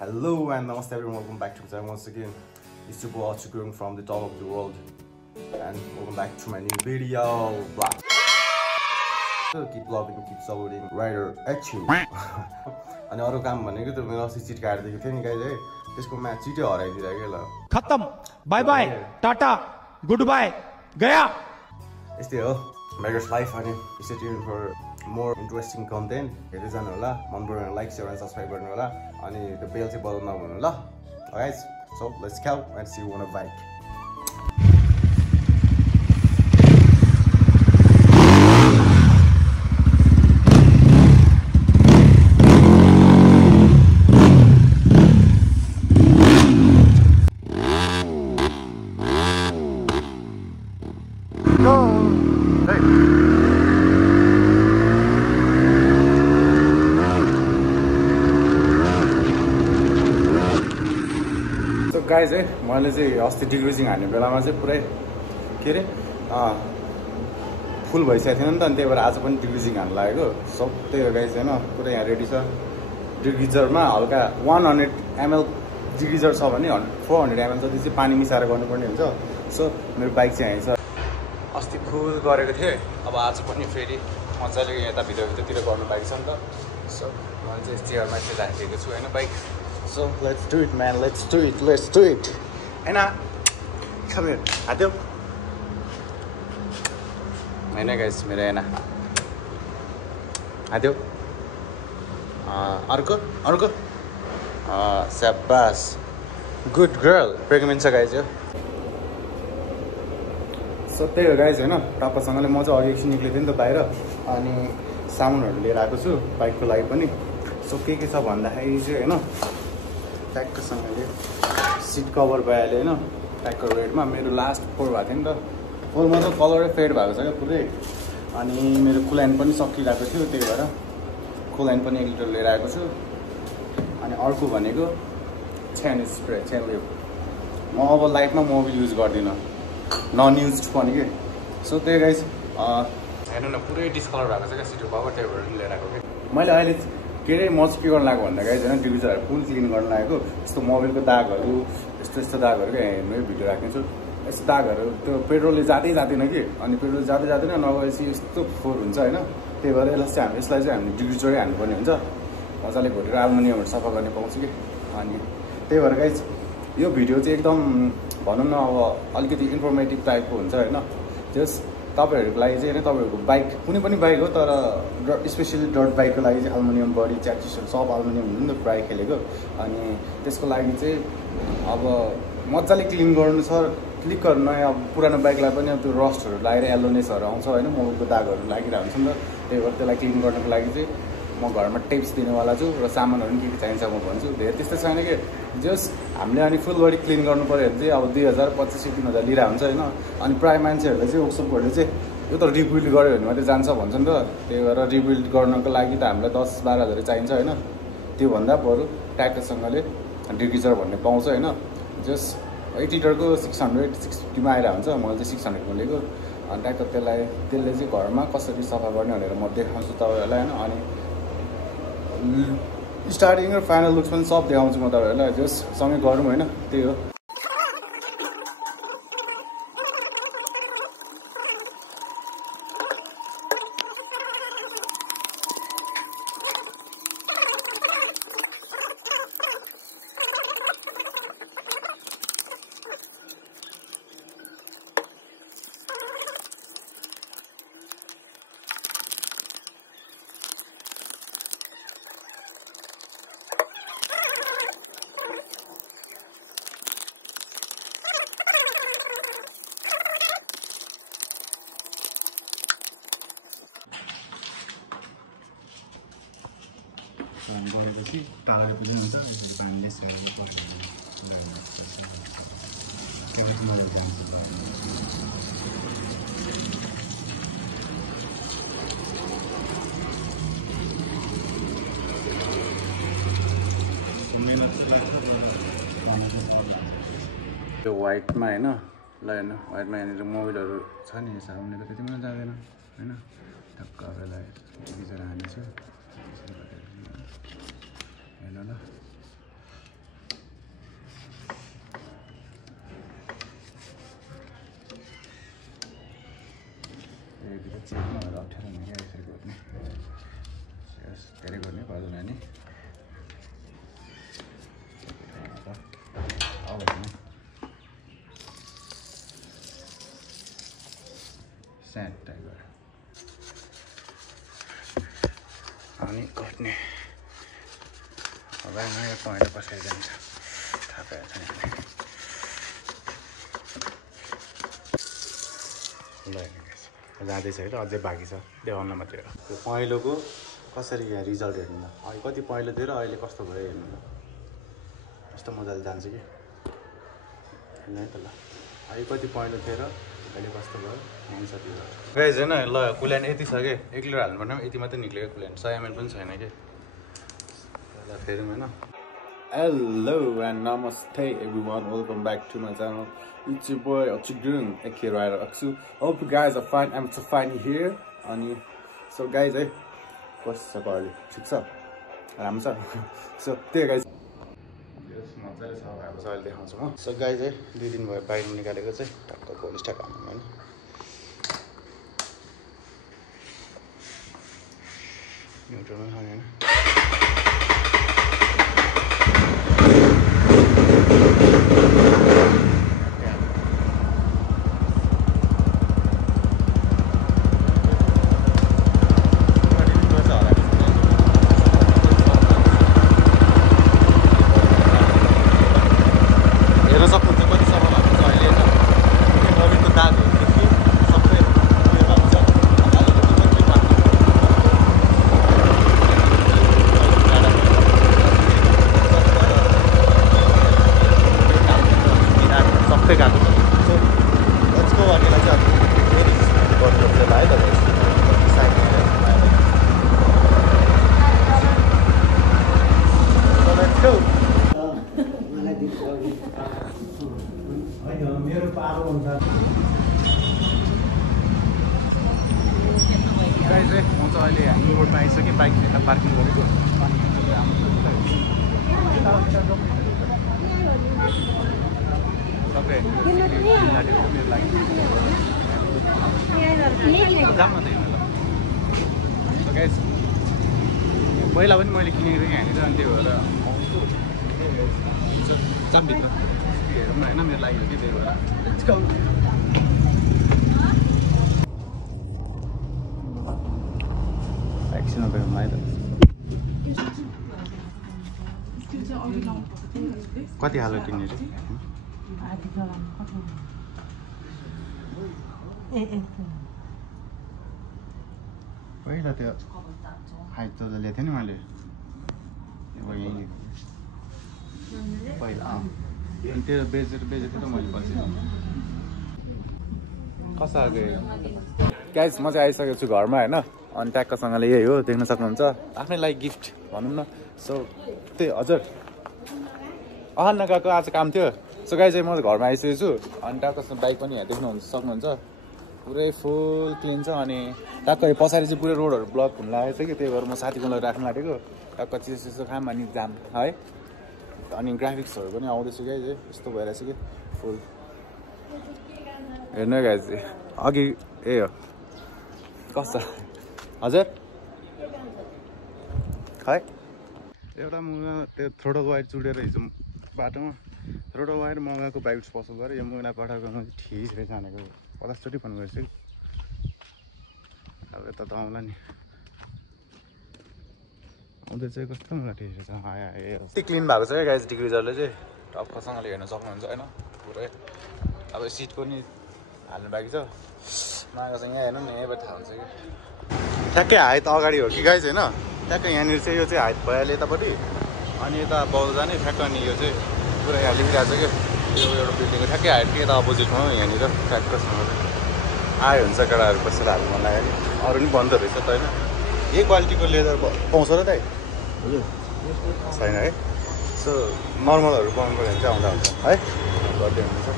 Hello and namaste everyone, welcome back to my channel once again. It's your boy Achukung from the top of the world and welcome back to my new video. Blah. So keep loving, keep supporting, rider Achu. अनि अरु काम भनेको त मैले अस्ति chit काट्दिएको थिएँ नि guys है त्यसको म्याच चिटै हराइदिरा के ल खत्म bye bye tata goodbye गया यस्तै हो मेगर्स लाइफ अनि stay tune for more interesting content हेर्दै जानु होला मन पऱ्यो भने लाइक शेयर एन्ड सब्स्क्राइब गर्नु होला अनि त्यो बेल चाहिँ बजाउन नभुल्नु ल guys so let's go and see you on a bike go hey guys है मैले चाहिँ अस्ति डिक्रुजिङ हान्ने बेलामा चाहिँ पुरै के अरे फुल भइसकेको थिएन नि त अनि त्यही भएर आज पनि डिक्रुजिङ हान्नु लागेको सब त्यही हो गाइज होइन पुरै यहाँ रेडी छ डिक्रिजरमा हल्का 100 ml डिक्रिजर छ भने 400 ml जति चाहिँ पानी मिसाएर गर्नुपर्ने हुन्छ सो मेरो बाइक चाहिँ यहीँ छ अस्ति फुल गरेको थिएँ अब आज पनि फेरि मजाले यता भित्रतिर गर्नु बाइक छ नि त सो मैले चाहिँ चेयरमा चाहिँ राखेको छु होइन bike So let's do it, man. Let's do it. Let's do it. Anna, come here. Adil. Anna, guys, मेरा Anna. Adil. Arko. Sabas. Good girl. Recommend sa guys yo. So त्यही हो guys हैन तपाईसँगले म चाहिँ अघि एकछिन निक्लेँ थिएँ नि त बाहिर अनि सामानहरु लिएर आएको छु बाइकको लागि पनि सो के छ भन्दाखेरि चाहिँ हैन ट्याक्कसँगले सिट कभर भइहाल्यो होइन ट्याक्को रेडमा मेरो लास्ट फोर भएको थियो नि त फोरमा त कलरै फेड भएको छ क्या पुरै अनि मेरो कुलाइन पनि सकिरहेको थियो त्यही भएर कुलाइन पनि 1 लिटर लिएर आएको छु अनि अर्को भनेको चेन स्प्रे चेन लिप म अब लाइफमा मोबिल युज गर्दिनँ नन युज पनि के सो त्यही गाइस हेर्नु न पुरै डिस्कलर भएको छ क्या सिट कभर त्यही भएर लिएर आएको कि मैले अहिले के अरे म चाहिँ के गर्नु लागेको भन्दा गाइस होइन डिभिजरहरू फुल क्लिन गर्नु लागेको यस्तो मोबिलको दागहरू यस्तो दागहरू क्या हेर्नु भिडियो राख्नेछु यस्तो दागहरू त्यो पेट्रोलले जाँदैन कि अनि पेट्रोल जाँदैन नगएपछि यस्तो फोहोर हुन्छ होइन त्यही भएर यसलाई चाहिँ हामीले डिभिजरै हान्नुपर्ने हुन्छ मजाले घोटेर एल्युमिनियमहरू सफा गर्ने पाउँछ कि अनि त्यही भएर गाइस यो भिडियो चाहिँ एकदम भनौँ न अब अलिकति इन्फर्मेटिभ टाइपको हुन्छ होइन जस तपाईहरुको लागि चाहिँ हैन तपाईहरुको बाइक कुनै पनि बाइक हो तर स्पेशली डट बाइकको लागि चाहिँ एल्युमिनियम बडी च्याक्सिसहरु सब एल्युमिनियम हुन्छ नि त प्राय खेलेको अनि त्यसको लागि चाहिँ अब मजाले क्लिन गर्नु छ क्लिक गर्नु नयाँ अब पुरानो बाइकलाई पनि त्यो रस्टहरु लागेर एलोनेसहरु आउँछ हैन मोबिलको दागहरु लागिरहेको हुन्छ नि त त्यही भएर त्यसलाई क्लिन गर्नको लागि चाहिँ म घरमा टेप्स दिनेवाला छु र सामानहरु के चाहिन्छ म भन्छु धेरै त्यस्तो छैन कि जस हामीले अनि फुल बडी क्लिन गर्नु पर्यो भने चाहिँ अब 2000 2500 3000 लिरा हुन्छ हैन अनि प्राय मान्छेहरुले चाहिँ वर्कसपहरुले चाहिँ यो त रिबिल्ड गर्यो भने मात्रै जान्छ भन्छ नि त त्यही भएर रिबिल्ड गर्नको लागि त हामीलाई 10-12 हजार चाहिन्छ हैन त्यो भन्दा बरु ट्याक्कसँगले डिग्रिजर भन्ने पाउँछ हैन जस 8 लिटरको 650 मा आइरा हुन्छ मैले चाहिँ 600 को लिएको अनि ट्याक्क त्यसले चाहिँ घरमा कसरी सफा गर्ने भनेर म देखाउँछु तपाईहरुलाई हैन अनि स्टार्टिङ र फाइनल लुक्स पनि सब देखाउँछु म तपाईहरुलाई जस सँगै गरौँ हैन त्यही हो गरेपछि टाढो पनि हुन्छ पानीले सेवा त्यो व्हाइटमा हैन ल हेर्नु व्हाइटमा यहाँनिर मोबिलहरू छ नि साउन्डले त्यति पनि जाँदैन हैन टक्क बेला गिजर हानेछु हेर्नु ल धेरै गर्ने पर्दैन नि स्याट टाइगर अनि कट्ने अब नयाँ पहेँलो कसरी जान्छ थाहा पाएको छैन जाँदैछ है त अझै बाँकी छ देखाउन मात्रै हो त्यो पहेँलोको कसरी यहाँ रिजल्ट हेर्नु ल अहिले कति पहेँलो थियो र अहिले कस्तो भयो हेर्नु ल यस्तो मजाले जान्छ कि होइन है त ल अहिले कति पहेँलो थियो र अहिले कस्तो भयो हुन्छ त्यो गाइज होइन ल कुल्यान्ड यति छ कि 1 लिटर हाल्नु पर्ने यति मात्रै निक्ल्यो क्या कुल्यान्ड 100 ml पनि छैन कि ल फेरि होइन Hello and namaste everyone, welcome back to my channel. It's your boy Achigdung, aka Rider Aksu. Hope you guys are fine. I'm so fine here. So guys, what's up early? 6 up. So there guys. So guys, 2 दिन भयो बाहिर निकालेको चाहिँ टक्क polish talk हाल्नु हैन. न्युट्रलमा हाल्नु अहिले हामी रोडमा आइसक्यो बाइक यता पार्किङ गरेको पहिला पनि मैले किनेको थिएँ यहाँनिर अनि त्यही भएर जामभित्र हेरौँ न होइन मेरो लागि हो कि त्यही भएर एकछिन भेटौँ है त कति हालो किन्ने रे पहिला त्यो हाइट त ल्याएको थिएँ नि मैले यहीँ पहिला त्यो बेचेर त मैले पछि कस्तो खालको गाइस म चाहिँ आइसकेको छु घरमा होइन अनि ट्याक्कसँगले यही हो देख्न सक्नुहुन्छ आफ्नै लागि गिफ्ट भनौँ न सो त्यही हजुर अहन्न गएको आज काम थियो सो गाइस चाहिँ म घरमा आइसकेको छु अनि ट्याक्कसँग बाइक पनि यहाँ देख्नु सक्नुहुन्छ पुरै फुल क्लिन छ अनि ट्याक्क पछाडि चाहिँ पुरै रोडहरू ब्लक हुन लागेको छ कि त्यही भएर म साथीको लागि राख्न लागेको ट्याक्क चिसो खाम अनि जाम है अनि ग्राफिक्सहरू पनि आउँदैछ गाइस यस्तो भइरहेछ कि फुल हेर्नु गाइस अघि ए हो कस्तो हजुर खै एउटा मुना त्यो थ्रोटल वायर चुडेर हिजो बाटोमा थ्रोटल वायर मगाएको बाइक पसल गरेँ यो मुना पठाएको म ठिसै जानेको 50 चोटि फोन गरेछु अब यता त आउँला नि आउँदै चाहिँ कस्तो मलाई ठिकै छ यति क्लिन भएको छ क्या गाइस डिग्रिजरले चाहिँ टक्कसँगले हेर्न सक्नुहुन्छ होइन पुरै अब सिट पनि हाल्नु बाँकी छ मागेको छ यहाँ हेर्नु नि यहीँबाट थाहा हुन्छ कि ठ्याक्कै हाइट अगाडि हो कि गाइस होइन ठ्याक्कै यहाँनिर चाहिँ यो चाहिँ हाइट भइहाल्यो यतापट्टि अनि यता बौद्ध जाने ठ्याक्क अनि यो चाहिँ पुरा यहाँ लेखिरहेको छ कि यो एउटा बिल्डिङको ठ्याक्कै हाइट कि यता अपोजिटमा यहाँनिर ट्र्याक्टरसँग आयो हुन्छ केटाहरू बसेर हाल्नु मन लाग्यो नि अरू पनि बन्द रहेछ त होइन यही क्वालिटीको लेदर पाउँछ र दाइ हजुर छैन है सो नर्मलहरू पाउनु पऱ्यो भने चाहिँ आउँदा हुन्छ है गर्दै हुन्छ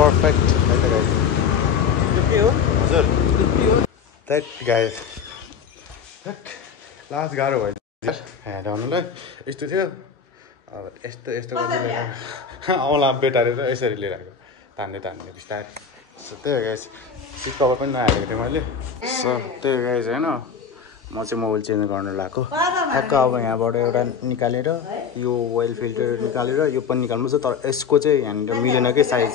पर्फेक्ट है त गाइस यो के हो हजुर द्याट गाइस लास्ट गाह्रो भयो ल्याउनुलाई यस्तो थियो अब यस्तो यस्तो गर्दै औँला बेटारेर यसरी लिएर आएको तान्दै बिस्तारै सो त्यही हो गाइस सिट कभर पनि नहालेको थिएँ मैले सो त्यही हो गाइस होइन म चाहिँ मोबाइल चेन्ज गर्न लगाएको ठ्याक्क अब यहाँबाट एउटा निकालेर यो ओइल फिल्टर निकालेर यो पनि निकाल्नुपर्छ तर यसको चाहिँ यहाँनिर मिलेन कि साइज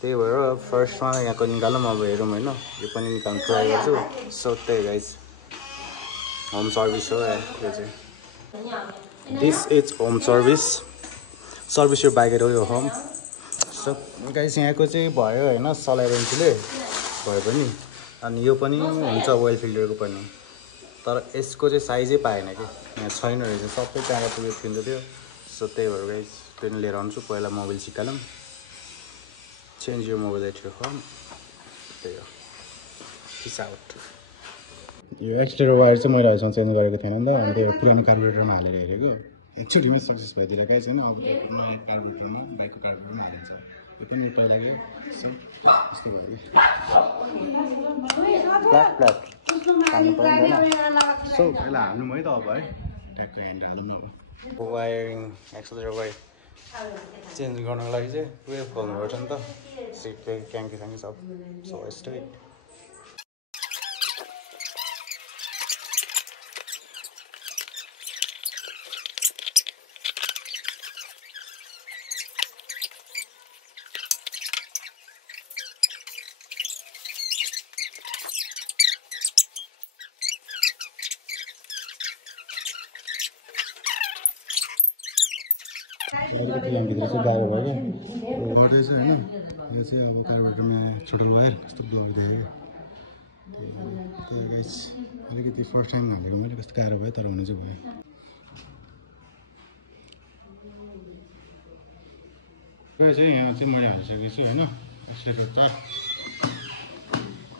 त्यही भएर फर्स्टमा यहाँको निकालौँ अब हेरौँ होइन यो पनि निकाल्नु ट्राई गर्छु सो त्यही गाइज होम सर्भिस हो यो चाहिँ दिस इज होम सर्भिस यो बाइक हो यो होम सो गाइज यहाँको चाहिँ भयो होइन सलाइरेन्सीले भयो पनि अनि यो पनि हुन्छ ओइल फिल्टरको पनि तर यसको चाहिँ साइजै पाएन कि यहाँ छैन रहेछ सबै त्यहाँ पुगेको किन्छ थियो सो त्यही भएर गाइज पनि लिएर आउँछु पहिला मोबाइल सिकालौँ चेन्ज यो मोबाइल एट योर होम त्यही हो पिस आउट यो एक्सटेरियर वायर चाहिँ मैले अहिलेसम्म चेन्ज गरेको थिएन नि त अनि त्यो पुरानो कार्बोरेटरमा हालेर हेरेको एकचोटिमै सक्सेस भइदिएर गाई छैन अब नयाँ कार्बोरेटरमा बाइकको कार्बोरेटरमा हालिन्छ यो पनि उल्टा लाग्यो सो यस्तो भयो फ्ल्याट हाल्नु पर्दैन सो पहिला हाल्नु है त अब है ट्याक्क ह्यान्ड हालौँ न अब वायरिङ एक्सटेरियर वायर चेन्ज गर्नको लागि चाहिँ उयो खोल्नुपर्छ नि त सिट क्याङ्की स्याङ्की सब सो यस्तै अलिकति यहाँभित्र चाहिँ गाह्रो भयो क्या गर्दैछ होइन यो चाहिँ अब कार्बोरेटरमा छोटो वायर कस्तो डर देखेँ त्यही गाइस अलिकति फर्स्ट टाइम हालेको मैले कस्तो गाह्रो भयो तर हुनु चाहिँ भयो यो चाहिँ यहाँ चाहिँ मैले हालिसकेको छु होइन एक्सलेटर तार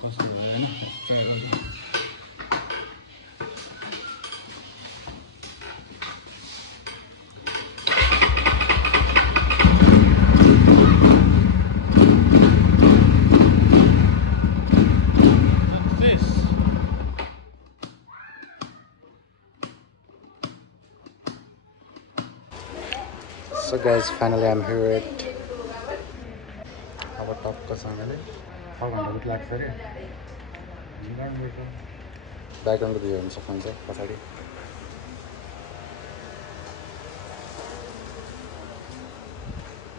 कस्तो भयो होइन ट्राई गर्छु So guys, finally I'm here at our top सँगले 6 घण्टा जति लाग्छ अरे ब्याकग्राउन्डको भिडियो हेर्न सक्नुहुन्छ पछाडि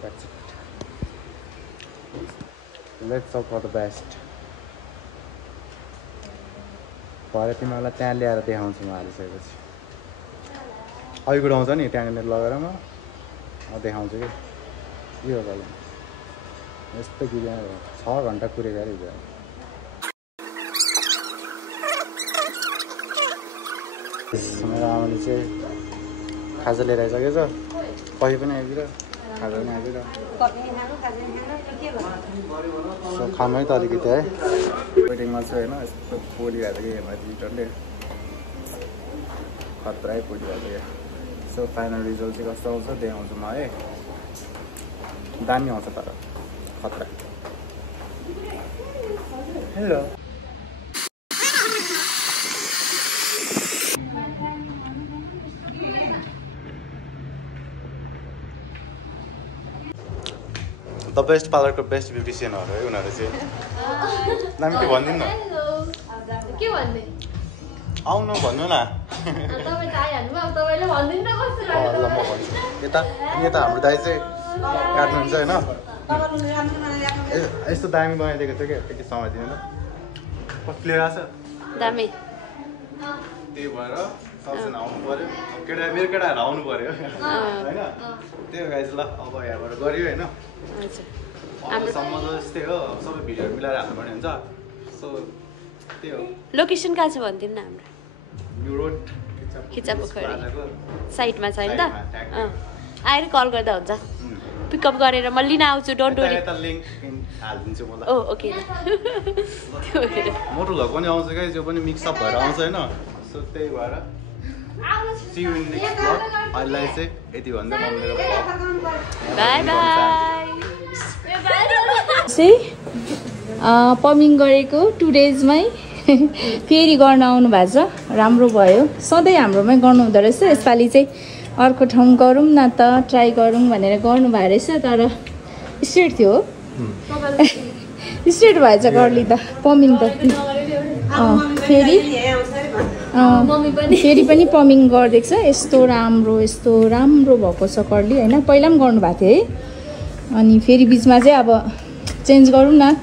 That's it. Let's hope for the best. भरे तिमीहरूलाई त्यहाँ ल्याएर देखाउँछु म हालिसकेपछि अघिबाट आउँछ नि त्यहाँनिर लगेर म देखाउँछु कि यो होला यस्तो कि 6 घण्टा कुरेको अरे मेरो आमाले चाहिँ खाजा लिएर आइसकेछ कहीँ पनि आइदिएर खाजा पनि आइदिएर सो खानु है त अलिकति है वेटिङमा चाहिँ होइन यस्तो पोलिरहेको कि लिटरले खतरै पोलिरहेको क्या सो फाइनल रिजल्ट चाहिँ कस्तो आउँछ देखाउँछु म है दामी आउँछ तर खतरा हेलो द बेस्ट पार्लरको बेस्ट ब्युटिसियनहरू है उनीहरू चाहिँ नाम के भनिदिनु न के भन्ने आउनु भन्नु न यता हाम्रो दाइ चाहिँ काट्नुहुन्छ होइन यस्तो दामी बनाइदिएको थियो क्या एकछिन समय दिनु न कस्तो क्लियर आएको छ दामी त्यही भएर सबजना आउनु पर्यो केटा मेरो केटाहरू आउनु पर्यो होइन त्यही गाइज ल अब यहाँबाट गऱ्यो होइन अबसम्म त यस्तै हो सबै भिडियोहरू मिलाएर हाल्नुपर्ने हुन्छ सो त्यही हो लोकेसन कहाँ छ भनिदिनु न हाम्रो न्यू रोड खिचापोखरी साइडमा छ नि त आएर कल गर्दा हुन्छ पिकअप गरेर म लिन आउँछु डोन्ट वरी यता लिङ्क हालिदिन्छु म ल ओ ओके मोटो भ्लग पनि आउँछ गाइज यो पनि मिक्सअप भएर आउँछ होइन सो त्यही भएर see you in next vlog अहिले चाहिँ यति भन्दै म मेरो बाई बाई चाहिँ पमिङ गरेको 2 डेजमै फेरि गर्न आउनु भएको छ राम्रो भयो सधैँ हाम्रोमै गर्नु हुँदो रहेछ यसपालि चाहिँ अर्को ठाउँ गरौँ न त ट्राई गरौँ भनेर गर्नु भएको रहेछ तर स्ट्रेट थियो स्ट्रेट भएछ गर्ली त पमिङ त फेरि फेरि पनि पमिङ गरिदिएको छ। यस्तो राम्रो भएको छ कर्ली होइन। पहिला पनि गर्नुभएको थियो है, अनि फेरि बिचमा चाहिँ अब चेन्ज गरौँ न,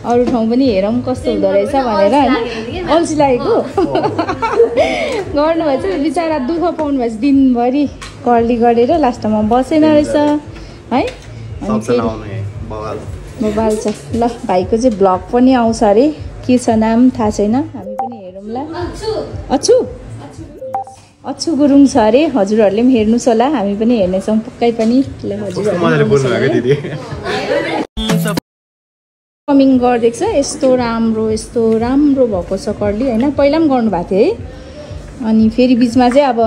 अरू ठाउँ पनि हेरौँ कस्तो हुँदो रहेछ भनेर होइन। अल्छी लागेको गर्नुभएछ बिचरा, दुःख पाउनुभएछ दिनभरि कर्ली गरेर, लास्टमा बसेन रहेछ है। अनि फेरि मोबाइल छ ल। भाइको चाहिँ भ्लग पनि आउँछ अरे, के छ नाम थाहा छैन, हामी पनि हेरौँ ल। अच्छु गुरुङ छ अरे, हजुरहरूले पनि हेर्नुहोस् होला, हामी पनि हेर्नेछौँ पक्कै पनि ल। कमिङ गरिदिएको छ। यस्तो राम्रो भएको छ कर्ली होइन। पहिला पनि गर्नुभएको थियो है, अनि फेरि बिचमा चाहिँ अब